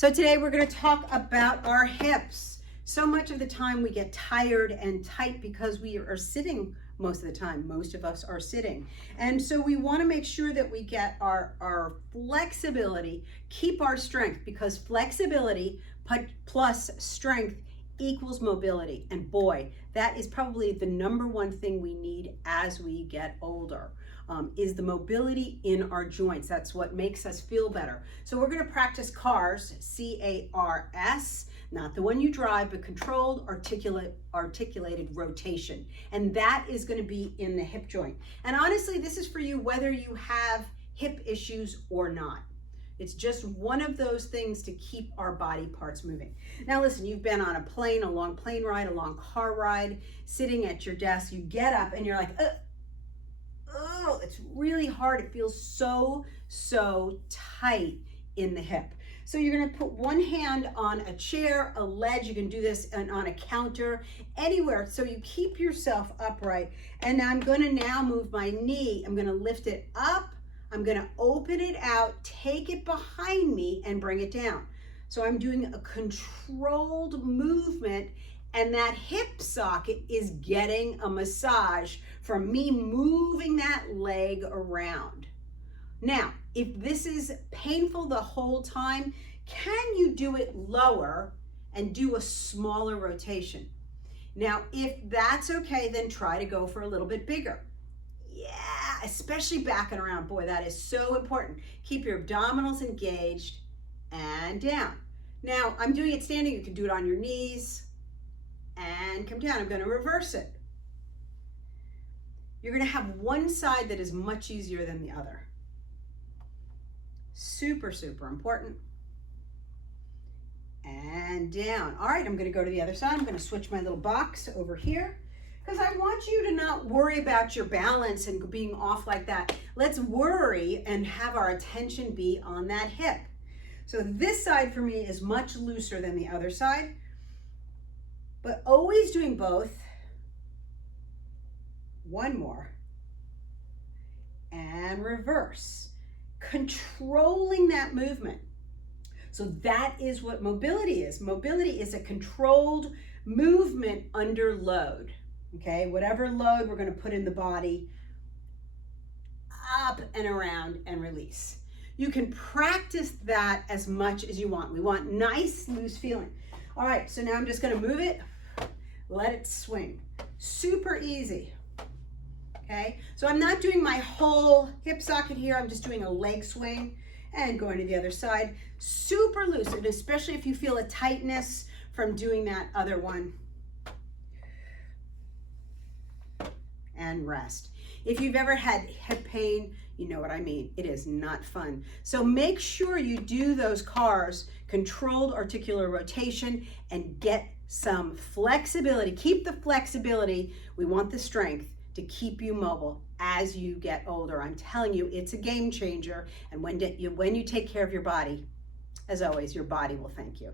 So today we're going to talk about our hips. So much of the time we get tired and tight because we are sitting most of the time. Most of us are sitting. And so we want to make sure that we get our flexibility, keep our strength, because flexibility plus strength equals mobility. And boy, that is probably the number one thing we need as we get older. Is the mobility in our joints. That's what makes us feel better. So we're going to practice CARS, C-A-R-S, not the one you drive, but controlled articulated rotation. And that is going to be in the hip joint. And honestly, this is for you whether you have hip issues or not. It's just one of those things to keep our body parts moving. Now listen, you've been on a plane, a long plane ride, a long car ride, sitting at your desk, you get up and you're like, oh, it's really hard. It feels so tight in the hip. So you're going to put one hand on a chair, a ledge. You can do this on a counter, anywhere. So you keep yourself upright. And I'm going to now move my knee. I'm going to lift it up. I'm going to open it out, take it behind me and bring it down. So I'm doing a controlled movement, and that hip socket is getting a massage from me moving that leg around. Now, if this is painful the whole time, can you do it lower and do a smaller rotation? Now, if that's okay, then try to go for a little bit bigger. Yeah, especially back and around. Boy, that is so important. Keep your abdominals engaged and down. Now, I'm doing it standing. You can do it on your knees and come down. I'm going to reverse it. You're going to have one side that is much easier than the other. Super important. And down. All right, I'm going to go to the other side. I'm going to switch my little box over here because I want you to not worry about your balance and being off like that. Let's worry and have our attention be on that hip. So this side for me is much looser than the other side, but always doing both. One more. And reverse. Controlling that movement. So that is what mobility is. Mobility is a controlled movement under load. Okay, whatever load we're going to put in the body, up and around and release. You can practice that as much as you want. We want nice, loose feeling. All right, so now I'm just going to move it, let it swing. Super easy. Okay, so I'm not doing my whole hip socket here. I'm just doing a leg swing and going to the other side. Super loose, and especially if you feel a tightness from doing that other one. And rest. If you've ever had hip pain, you know what I mean. It is not fun. So make sure you do those CARS, controlled articular rotation, and get some flexibility. Keep the flexibility. We want the strength to keep you mobile as you get older. I'm telling you, it's a game changer. And when you take care of your body, as always, your body will thank you.